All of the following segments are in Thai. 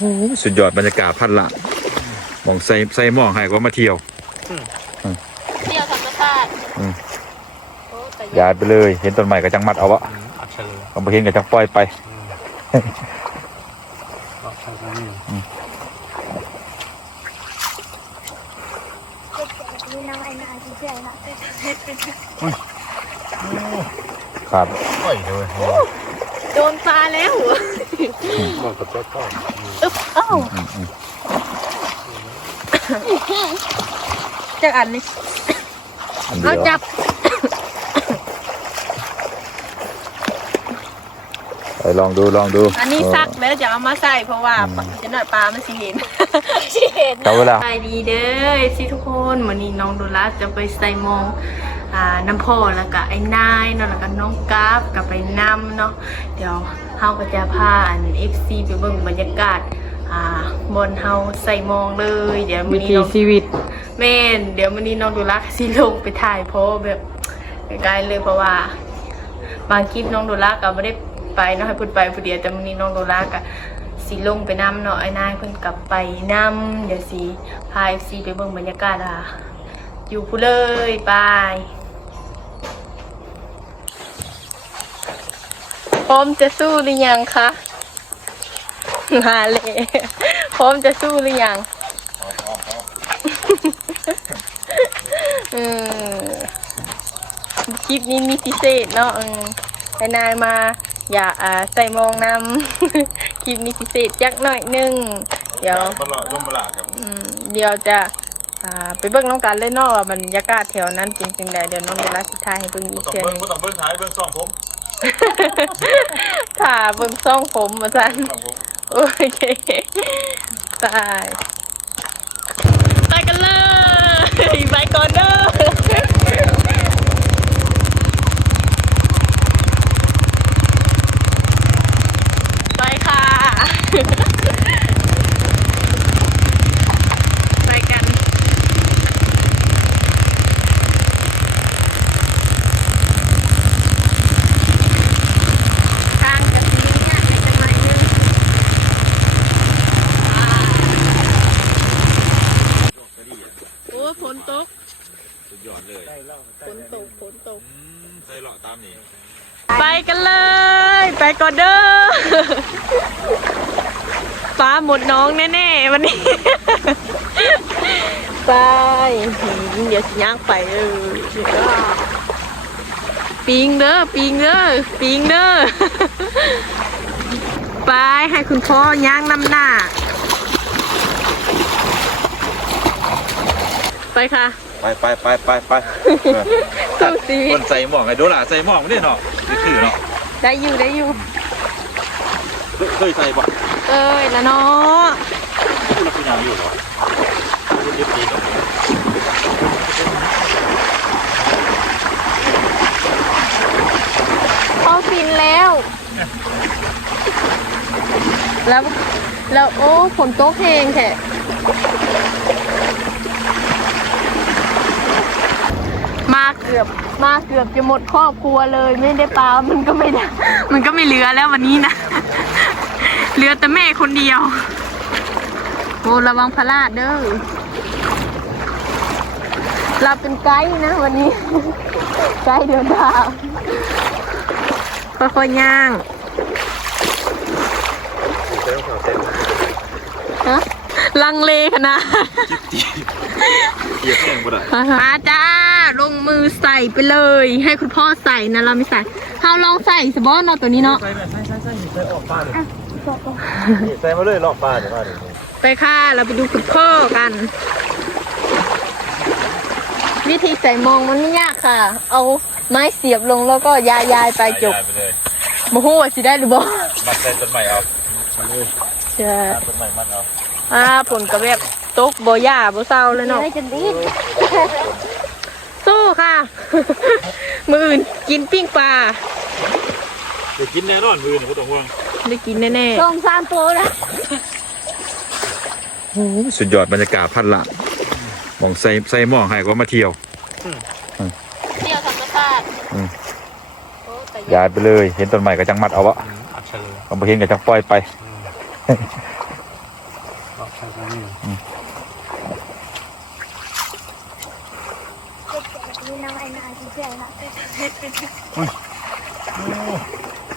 โอ้สุดยอดบรรยากาศพันละมองใส่ใส่หมองให้ก็มาเที่ยวเที่ยวธรรมชาติอืมโอ้แต่ย้ายไปเลย เห็นต้นไม้ก็จังมัดเอาวะอัดเชลยเอาไปเห็นก็จังปล่อยไปอัดเชลยนี่น้องไอ้นายที่เชื่อนะครับปล่อยเลยโดนปลาแล้วบอกกับเจ้าพ่ออึ๊บเอ้าอืมอืมจากอันนี้อันเดีเอายวจับไปลองดูลองดูอันนี้เซักแล้วจะเอามาใส่เพราะว่าอืมจะหน่อยปลามันสิเห็นสิเห็นเอาเวลา ไปดีเด้อสิทุกคนวันนี้น้องโดรัสจะไปใส่มองอ่าน้ำพ่อแล้วก็ไอ้นายเนาะแล้วก็น้องกราฟกับไปนำเนาะเดี๋ยวเฮาก็จะพาอัน FC ไปเบิ่งบรรยากาศ อ่าบนเฮาใส่มองเลย เดี๋ยวมื้อนี้น้องชีวิต แม่น เดี๋ยววันนี้น้องดูรักสิลงไปถ่ายเพราะแบบไกลๆเลยเพราะว่า บางคลิปน้องดูรักก็ไม่ได้ไปเนาะให้พูดไปผู้เดียวแต่วันนี้น้องดูรักก็สิลงไปน้ำเนาะไอ้นายเพิ่นกลับไปน้ำเดี๋ยวสิพาซีไปเบิ่งบรรยากาศอะอยู่พูเลยไปพร้อมจะสู้หรือยังคะ มาเลยพร้อมจะสู้หรือยังเออคลิปนี้มีพิเศษเนาะเออไอ้นายมาอย่าอ่าใส่มองนำคลิปนี้พิเศษจักหน่อยหนึง เดี๋ยวบลอดร่มบลาครับอืมเดี๋ยวจะอ่าไปเบิ่งน้องกันเลยเนาะว่าบรรยากาศแถวนั้นเป็นจังใดเดี๋ยวน้องเวลาสุดท้ายให้เบิ่งอีกต้องเทื่อหเบิ้นึงงต้องเบิ้งท้ายเบิ้งซ่องผมถ้าเบิ่งซ่องผมมาสั่นซ่องผม โอเคตายไปกันเลยไปก่อนเด้อไปค่ะ ไปกัน ทางกับนี้เนี่ยไปกันหน่อยนึง โอ้ยฝนตก สุดย อดเลยฝนตกฝนตกใส่หล่อตามนี่ไปกันเลย ไปก่อนเด้อฟ้าหมดน้องแน่ๆวันนี้ ไปหืมเดี๋ยวสิย่างไปเออเดี๋ยวก็ปิงเด้อปิงเด้อปิงเด้อไปให้คุณพ่อย่างนำหน้า ไปค่ะ ไปไปไปไปไปสู้ชีวิคนใส่หมองไอ้โดล่ะใส่หมองไม่ได้เนาะนี่คือเนาะได้อยู่ได้อยู่ เคยใส่บ่เอ้ยนะเนาะพูดแล้วคือยังอยู่เหรอพูดยึดตีเนาะเขาฟินแล้ว แล้วแล้วโอ้ฝนตกเพลงแท้ มาเกือบมาเกือบจะหมดครอบครัวเลยไม่ได้ปลา มันก็ไม่ได้ มันก็ไม่เหลือแล้ววันนี้นะ เหลือแต่แม่คนเดียวโอ้ระวังพลาดเด้อ เราเป็นไกด์นะวันนี้ ไกด์เดินทางค่อยๆย่างใส่รองเท้าเต็มฮะลังเลขนาด เหยียบแข้งบ่ได้มาจ้า ลงมือใส่ไปเลย ให้คุณพ่อใส่นะเราไม่ใส่เฮาลองใส่สบอนเนาะตัวนี้เนาะใส่ใส่ใส่ใส่ใส่ออกบ้านเลยใส่มาเลยรอบบ้านเดี๋ยวมาเดี๋ยวไปค่ะ เราไปดูคุณพ่อกัน วิธีใส่มองมันไม่ยากค่ะ เอาไม้เสียบลงแล้วก็ยายายๆไปจบไปเลยโมโหว่าสิได้หรือบ่มัดใส่ต้นใหม่เอามาเลยใช่ต้นใหม่มัดเอาอ่าผลกระแบบ ตกบ่ย่าบ่เศร้าเลยเนาะเลยจะดิ้นสู้ค่ะ มืออื่นกินปิ้งปลาเดี๋ยวกินแน่นอนมือนะพุทธห่วงได้กินแน่สองสามตัวนะโอ้สุดยอดบรรยากาศพันละมองใส่ใส่หมองให้ก็มาเที่ยวๆเที่ยวธรรมชาติอืม โอ้แต่ย้ายไปเลย เห็นต้นไม้ก็จังมัดเอาวะอัดเชลยเอาไปเห็นก็จังปล่อยไปมีน้องไอ้นาที่เชื่อนะ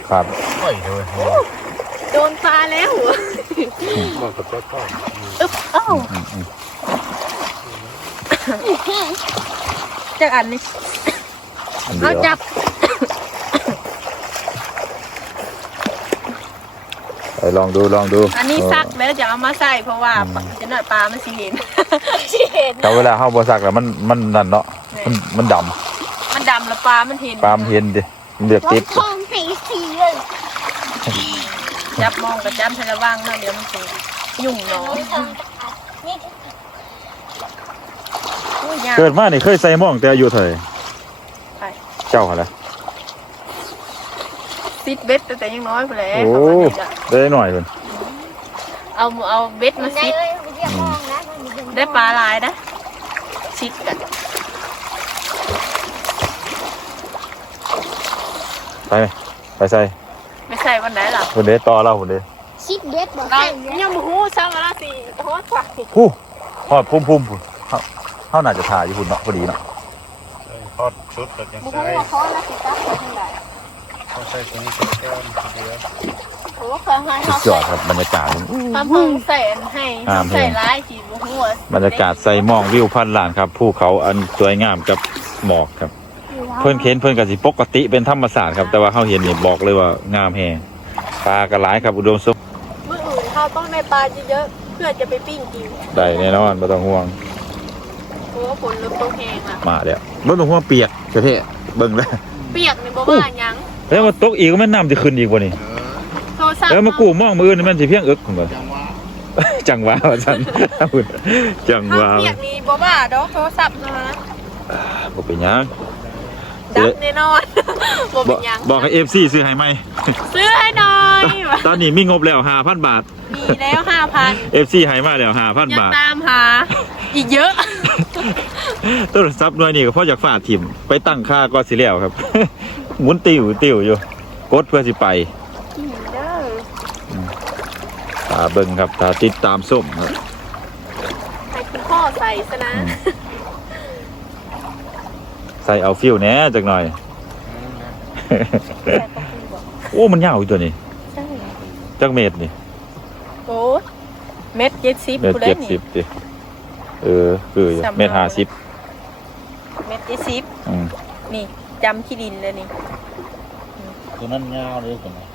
ครับปล่อยเลยโดนปลาแล้วบอกกับเจ้าพ่ออึ๊บเอ้าอืมอืมจากอันนี้อันเดีเอายวจับไปลองดูลองดู อันนี้ซักแล้วจะเอามาใส่เพราะว่าจะหน่อยปลามันสิเห็นสิเห็นแต่เวลาเข้าบริษัทแล้วมันมันนั่นเนาะมันมันด มันดำแล้วปลา มันเห็นำปลามนเห็นดิมันเลือกรติถดทองสีสีเลยจับมองกับจับให้ระวังเนาะเดี๋ยวมันสิยุ่งเนาะนี่โอ้ยยากเกิดมานี่เคยใส่หม่องแต่อายุเท่าไหร่ไปเจ้าอะไรซิดเบ็ดแต่แต่ยังน้อยไปแล้วโอ้ประมาณนี้อะได้หน่อยคนเอาเอาเบ็ดมัมานได้ซิดเลยไปเรียกมองนะมันเป็นได้ปลาหลายนะซิดกัน ไปไหมไปใส่ไม่ใส่วันไหนหรอคนเดต่อเราคนเดชิดเด็ดบอกเราใส่เนี่ยยังบ่ฮู้ซ้ำว่าสิฮอดกว่าผู้พอดพุ่มพุ่มพุ่นเขาเขาน่าจะถ่ายอยู่พุ่นเนาะพอดีเนาะทอดชุดแต่ยังบ่ใส่ฮู้ว่าฮอดแล้วสิตักไปทางใดเขาใส่ตัวนี้เป็นก้อนทีเดียวโอ้ฟังให้สุเฮาดยอดครับบรรยากาศ ทำเพิ่งใส่อันให้อ่า ใส่ร้ายสิบ่ฮู้ว่าบรรยากาศใส่หมองวิวพันล้านครับภูเขาอันสวยงามกับหมอกครับ เพื่อนเค้นเพื่อนกับสิปกติเป็นธรรมศาสตร์ครับ แต่ว่าเขาเห็นนี่บอกเลยว่างามแฮงปลากระหลายครับอุดมสมมื้ออื่นเขาต้องได้ปลาเยอะๆเพื่อจะไปปิ้งกินได้แน่นอนไม่ต้องห่วงโอ้ฝนเริ่มตกแห้งละมาแล้วรถต้องห่วงเปียกเท่ๆเบิ่งแล้วเปียกนี่บ่ว่าหยังแล้วมาตกอีกก็แม่นน้ำจะขึ้นอีกบ่นี่โทรศัพท์แล้วมากู้มองมือนี่มันสิเพียงอึกผมก่อนจังว่าจังหวะว่าซั่นพูดจังหถ้าวะเปียกนี่บ่ว่าดอกโทรศัพท์นะบ่เป็นหยัง ดับแน่นอนบ่บเป็อกนหยังบอกให้ FC ซื้อให้ไหมซื้อให้หน่อยว่ะตอนนี้มีงบแล้ว5,000บาท มีแล้ว5,000 FC ให้มาแล้ว5,000ยังบาท ตามหา อีกเยอะ โทรศัพท์หน่วยนี่ก็เพราะอยากฝากถิ่มไปตั้งค่าก็สิแล้วครับ หมุนติวติวอยู่ กดเพื่อสิไปเด้อตาเบิ่งครับตาติดตามส้มครับ ให้คุณพ่อใส่ซะนะอืม ใส่เอาฟิวแหน่จักหน่อยใส่ปะคุณบอกโอ้ มันยาวอยู่ตัวนี้ใช่จักเมตรนี่โอ้ยเม็ดเจ็ดสิบเมตรผู้ใดเจ็ดนี่ สิบดิเออคืออยู่สำเนา เมตรห้าสิบเม็ดเจ็ดสิบอืมนี่จำขี้ดินเลยนี่ตัวนั้นยาวเลยกันนะ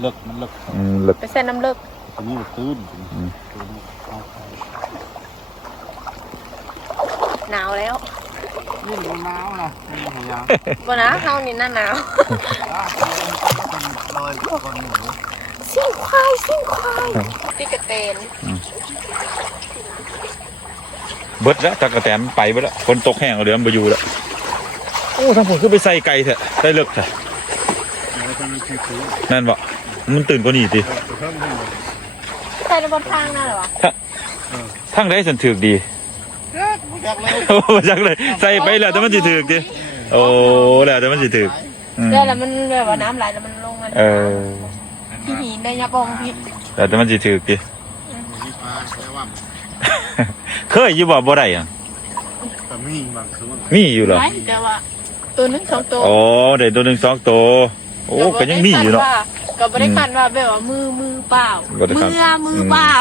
เลิกมันเลิกอืมลึก ไปเส้นน้ำเลิกตัวนี้มันตื้นอืม ตัวนี้เอาไปหนาวแล้ว นี่หนูหนาวนะนี่พยายามบ่นะเฮานี่หน้าหนาวลอยก่อนหนูซิ่งควายซิ่งควายติกระเตนเบิดแล้วจักรแตนไปเบิดแล้วคนตกแห้งเอาเดือนมาอยู่แล้วโอ้ทั้งผมคือไปใส่ไก่เถอะใส่เลิกเถอะแล้วก็มีคือคือนั่นบ่มันตื่นกว่านี้สิเพิ่มขึ้นใส่ในบนทางนั่นเหรอวะทั้งได้สันถือกดี อยากเลยโอ้จังเลย ใส่ไปแล้วแต่มันสิถือกดิโอ้แล้วแต่มันสิถือกอืมเดี๋ยวแล้วมันแบบว่าน้ำไหลแล้วมันลงมันเออพี่หินได้ยับองพี่แล้วแต่มันสิถือกดิมีปลาแต่ว่าเคยอยู่บ่บ่ได้อะก็มีบางส่วนมีอยู่เหรอไหมแต่ว่าตัวหนึงสองตัวอ๋อได้ตัวหนึ่งสองตัว โอ้ก็ยังมีอยู่เนาะก็บ่ได้คันว่าแบบว่ามือมือเปล่าบ่ได้มืคันอมือเปล่า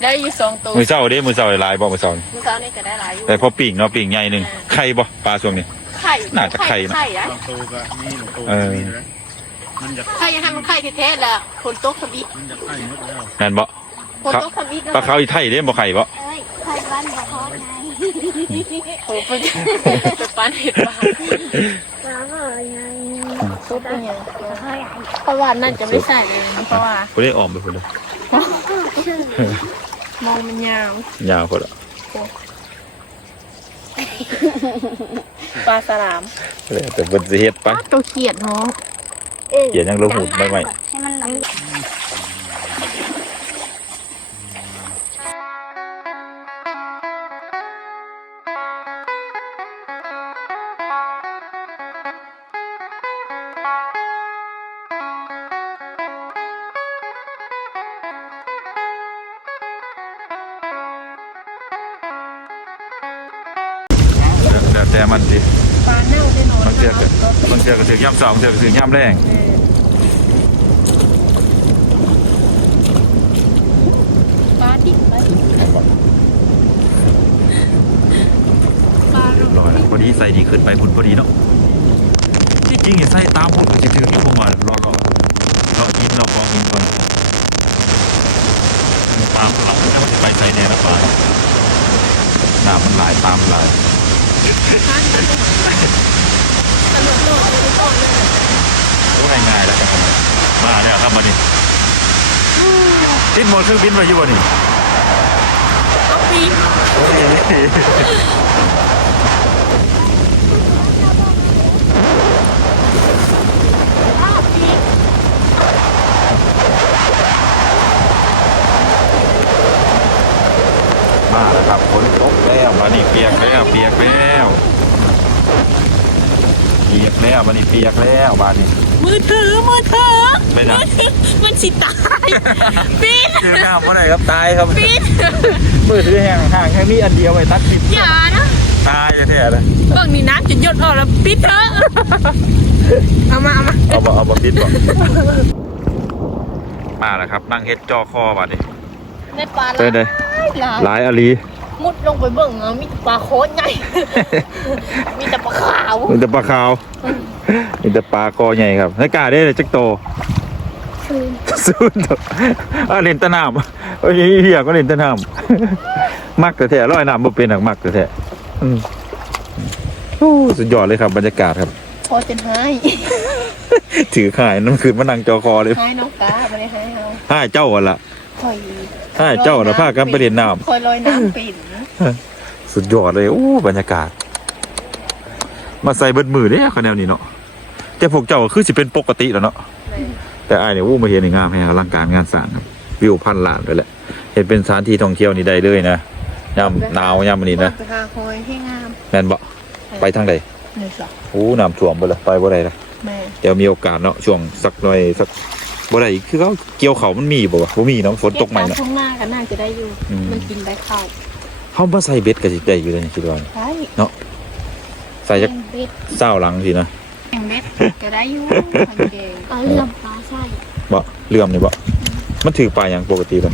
ได้อยู่สองตัวมือเศร้าเด้มือเศร้าหลายบ่มือเศร้านี่มือเช้านี่ก็ได้หลายอยู่แต่พอปิ่งเนาะปิ่งใหญ่หนึ่งไข่บ่ปลาช่วงนี้ไข่น่าจะไข่นะไข่อะบางตัวก็มีหนูตัวเออมีเลยมันจะไข่ยังให้มันไข่แท้ๆแหละฝนตกทบิดมันจะไข่หมดแล้วแม่นบ่ฝนตกทบิดปลาขาวอีไทยเด้บ่ไข่บ่เอ้ยใครบ้านบอกเขาไงโอ้ไปไปปานเห็ดปลาแล้วก็ไง ซุปเป็นยังเฮ้ยเพราะว่านั่นจะไม่ใส่เลยเพราะว่าบ่ได้ออมไปพุ่นเลยมองมันยาวยาวพุ่นละปลาสลามแล้วแต่เพิ่นสิเฮ็ดไปตัวเขียดเนาะเขียนยังลงหูไม่ไหวให้มัน มันสิปลาเน่าแน่นอนบางเทื่อก็บางเทื่อก็ถึงย่ำสองบางเทื่อก็ถึงย่ำแรงปลาดิบปลาดิบปลาเรียบร้อยแล้วพอดีใส่ดีขึ้นไปคุณพอดีเนาะที่จริงเนี่ยใส่ตามผมก็จะถึงที่ผมมารอรอเรากินเราฟองกินก่อนตามหลังแล้วมันจะไปใส่แน่แล้วป่ะน้ำมันไหลายตามมันไหลาย ตลกโลกเอาไปก่อนเลยก็ง่ายๆแล้วกันมาแล้วครับมาดิติดหมดเครื่องบินไปอยู่บ่นี่ก็ปีน มาแล้วครับฝนตกแล้วมานี่เปียกแล้วเปียกแล้วเปียกแล้วมานี่เปียกแล้วบ้านนี้มือถือมือถือไม่ได้มันสิตายปีนเจอหน้าเมื่อไหร่ครับตายครับปีนมือถือแห้งห่างแค่นี้อันเดียวไว้ตัดคลิปอย่านะตายแท้ๆเลยเบิ่งนี่น้ำจะหยดออกแล้วปิดเถอะเอามาเอามาเอาบ่เอาบ่ปิดบ่มาแล้วครับนั่งเฮ็ดจอคอบัดนี้ในปลาเด้อเด้อ หลายหลายอลีมุดลงไปเบิ่งเอามีแต่ปลาโคตรใหญ่ มีแต่ปลาขาวมีแต่ปลาขาวมีแต่ปลาคอใหญ่ครับให้กล้าได้เลยจักโตคืนสู้ตัวอะเล่นแตะน้ำเอ้ยเหี้ยก็เล่นแตะน้ำมักแต่แท้ร้อยน้ำบ่เป็นหรอกมักแต่แท้อืมโอ้สุดยอดเลยครับบรรยากาศครับพอจะให้ถือข่ายน้ำคืนมานั่งจอคอเลยให้น้องกาไม่ได้ให้เราห้าเจ้าอะล่ะคอย ห้าเจ้าน่ะพากันไปเล่นน้คอยลอยน้ำปิ่นำสุดยอดเลยโอ้บรรยากาศ มาใส่เบิดมือเด้คะแนนนี้เนาะแต่พวกเจ้าก็คือสิเป็นปกติแล้วเนาะแต่อายเนี่ยโอ้มาเห็นในงามแห่อลังการงานสร้างครับวิวพันล้านเลยแหละเห็นเป็นสถานที่ท่องเที่ยวนี่ได้เลยนะยามหนาวยามนี้นะไปหาคอยให้งามแม่นบ่ไปทางใดหนึ่งสองโอ้น้ำท่วมไปเลยไปบ่ได้ละแม่เดี๋ยวมีโอกาสเนาะช่วงสักหน่อยสัก บ่ได้คือเขาเกี่ยวเขามันมีบ่วะบ่มีเนาะฝนตกใหม่เนาะเนาะช่วงหน้ากันน่าจะได้อยู่อืมมันกินได้ข้าวเฮามาใส่เบ็ดก็สิได้อยู่เลยนี่คิดว่าใช่ใส่จักเบ็ดเศร้าหลังสินะแข่งเบ็ดก็ได้อยู่โอเคเอาเรื่องปลาใส่บ่เลื่อมนี่บ่มันถือปลาอย่างปกติบ่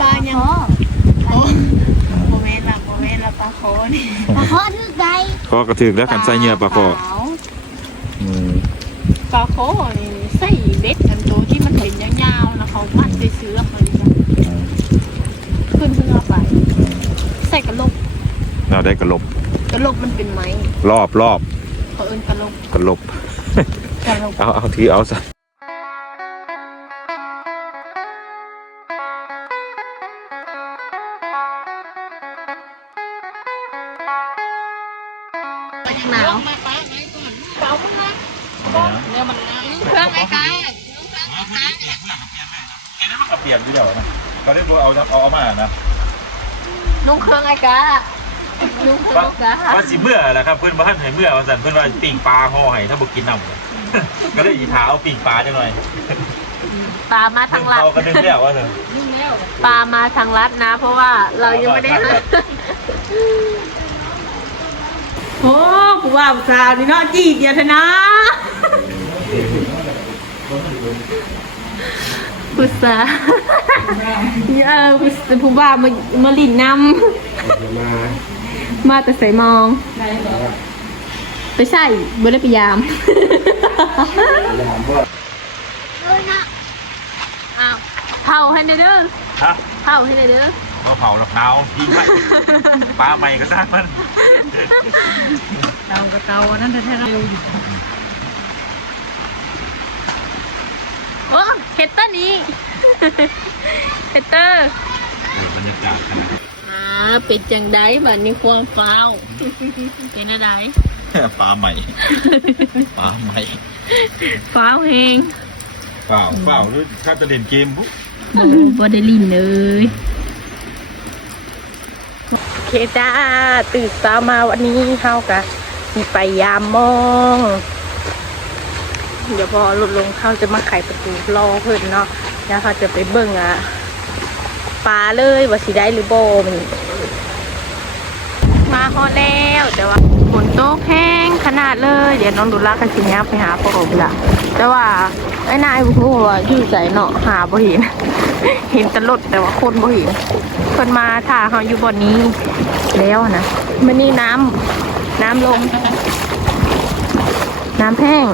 ปลายังพ่อโอ้โมเมนต์ละโมเมนต์ละปลาโคนี่ปลาพ่อถือไก่ก็กระถือแล้วกันใส่เหงื่อปลาคอขาวอืมปลาโคนี่ ใส่เบ็ดกันตัวที่มันเป็นยาวๆแล้วเขามัดไปเสื้อเขาดิจ้ะอืมขึ้นเพื่อไป ใส่กระโหลกเราได้กระลบกระโหลกมันเป็นไม้รอบรอบเขาเอิ้นกระโหลกกระลบกระโหลก เอาเอาถือเอาซะ ก็เปลี่ยนที่เดียวนะเขาเรียกว่าเอาเอาเอามานะนุ่งเครื่องไอ้กานุ่งเครื่องกาว่าสิเมื่อแหละครับเพื่อนบ้านให้เมื่อวันสันเพื่อนว่าปิ่งปลาห่อให้ถ้าบุกินน้ำก็เลยอีถาเอาปิ่งปลาจังหน่อยปลามาทางลัดเราก็นึกแล้วว่าเถอะปลามาทางลัดนะ เพราะว่าเรายังไม่ได้หาโอ้ผู้ว่าผู้สาวนี่เนาะจีบอย่าเถอะนะ ผู้สาวเออผู้ผู้ว่ามามาลินนำมาแต่ใส่มอง ไปใส่บ่ได้ไปยามเลยนะอ้าวเผาให้ในอยเด้อฮะเผาให้ในอยเด้อก็เผาหลักดาวยิงไปปลาใหม่ก็สร้างมัน เตากระเตาอันนั้นแท้ๆเราอยู่ โอ้เฮตเตอร์นี้ เฮตเตอร์บรรยากาศขนาดอ่าเป็นจังไดบัดนี้ความฟ้าวเป็นอะไรปลาใหม่ปลาใหม่ฟ้าวเองเปล่าเปล่าหรือถ้าจะเล่นเกมปุ๊บโอ้บอดลินเลยโอเคจ้าตื่นเช้ามาวันนี้เฮากะมีไปยามมอง เดี๋ยวพอลดลงเขาจะมาไขประตูรอเพิ่นเนาะแล้วเขาจะไปเบิ่งอะปลาเลยว่าสิได้หรือบ่มันมาฮอแล้วแต่ว่าฝนตกแห้งขนาดเลย เดี๋ยวน้องดูลากันสิเนี้ยไปหาพ่อผมละแต่ว่าไอ้นายบุกว่าอยู่ใจเนาะหาบ่เห็น เห็นตลดแต่ว่าคนบ่เห็นคนมาถ่าเขาอยู่บ่อนนี้แล้วนะมันนี่น้ำน้ำลง น้ำแห้ง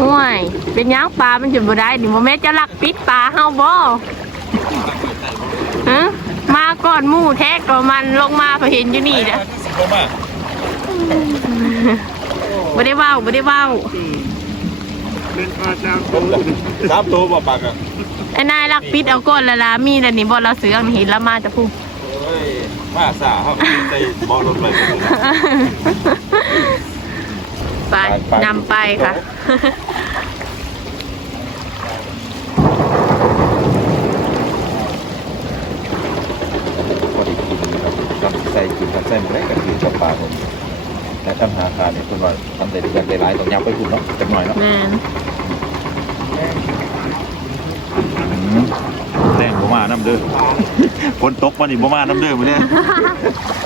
ห่วย เป็นหยังปลา มันจุดบ่ได้ดิโมแม่จะลักปิดปลาเฮาบ่ฮะมาก่อนหมู่แท้ก็มันลงมาพอเห็นอยู่นี่นะบ่ได้เว้าบ่ได้เว้าสามตัวบ่ปากอะไอ้นายลักปิดเอาก่อนและล่ะมีแล้วนี่บ่เราเสืองนี่เห็นแล้วมาจะพูดเฮ้ยมาสาเขาใส่บ่อรถเลย ไปไปนำไปค่ะพอได้กินครับกับใส่กินกับใส่หมดเลยกับกินกับปลาผมแต่ทำหาคาเนี่ยคนว่าทำได้ดีกันได้หลายต้องยับไปคุณเนาะจักหน่อยเนาะแม่นแรงบ่มาน้ำเด้อฝนตกมานี่บ่มาน้ำเด้อมื้อนี้โ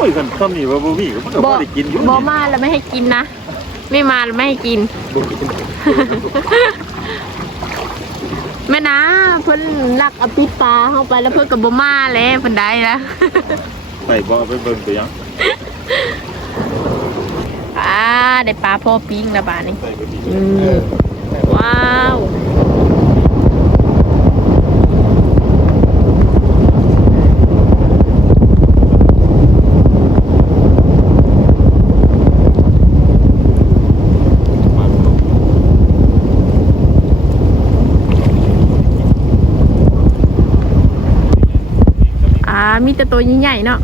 อ้ยคันคำนี้ว่าบ่มีก็มันก็บ่ได้กินอยู่บ่มาแล้วไม่ให้กินนะ ไม่มาแล้วไม่ให้กินแม่นะเพิ่นลักเอาปิดปลาเข้าไปแล้วเพิ่นกับบ่มาแล้วเพิ่นได้แล้วใส่บ่เอาไปเบิ่งตัวหยังอ่าได้ปลาพ่อปิ้งแล้วบาดนี้ใส่ไปดีอืมว้าว แต่ตัวใหญ่ๆเนาะ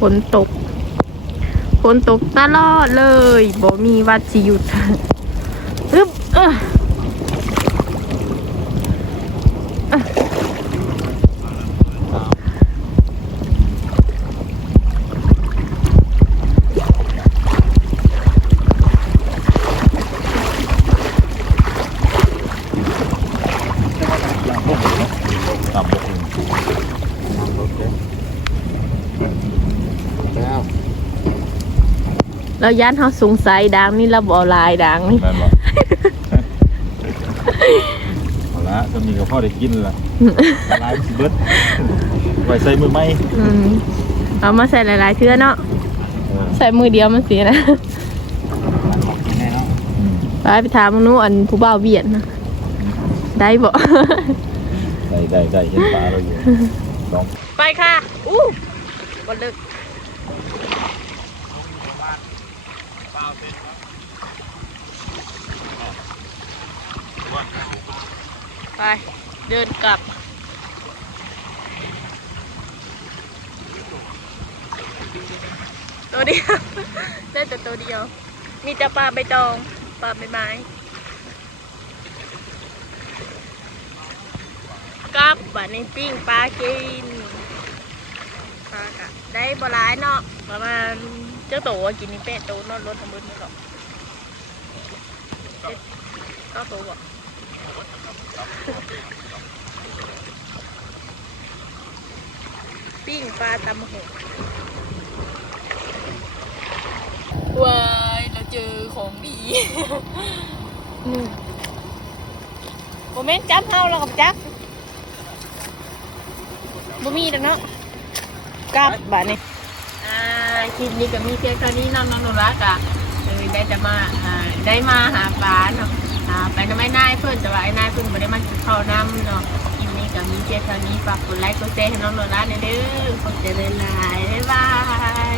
ฝนตก ฝนตกตลอดเลยบ่มีวัดสิหยุด อึ๊บเออเอ้อ ตามบ่ถึงแล้วเราย่านเขาสงสัยดังนี่เราบอลายดังนี่แม่นบ่เอาละก็มีกับพ่อได้กินละละลายสิเบิดไว้ใส่มือไหมอืมเอามาใส่หลายๆเทื่อเนาะเออใส่มือเดียวมันเสียนะแน่เนาะอืมไปไปถามมนุษย์อันผู้บ่าวเบียดนะได้บ่ ได้ได้ได้เห็นปลาเราอยู่สองไปค่ะ อู้บนลึกไป เดินกลับ ตัวเดียว ได้แต่ตัวเดียว มีแต่ปลาใบตอง ปลาใบไม้ กลับบัดนี้ปิ้งปลากินปลากะได้บหลายเนาะประมาณเจ้าโตวกินนี่เป็ดโตวนอนรถทำบุญนี่หรอกเจ็ดเก้าโตวบ่ปิ้งปลาตำหงว้ายเราเจอของดีนี่โมเมนต์จับเฮาเรากับจัก บ่มีแล้วเนาะกลับบ้านนี่อ่าคลิปนี้ก็มีเพียงเท่านี้น้องน้องหนูรักอะเออได้จะมาอ่าได้มาหาปลาเนาะอ่าไปน้ำไม้นายเพื่อนแต่ว่าไอ้นายเพื่อนไม่ได้มาเข้าน้ำเนาะคลิปนี้ก็มีเพียงเท่านี้ฝากกดไลค์กดแชร์ให้น้องหนูรักหน่อยเด้อขอบใจเลยหลายๆบ๊ายบาย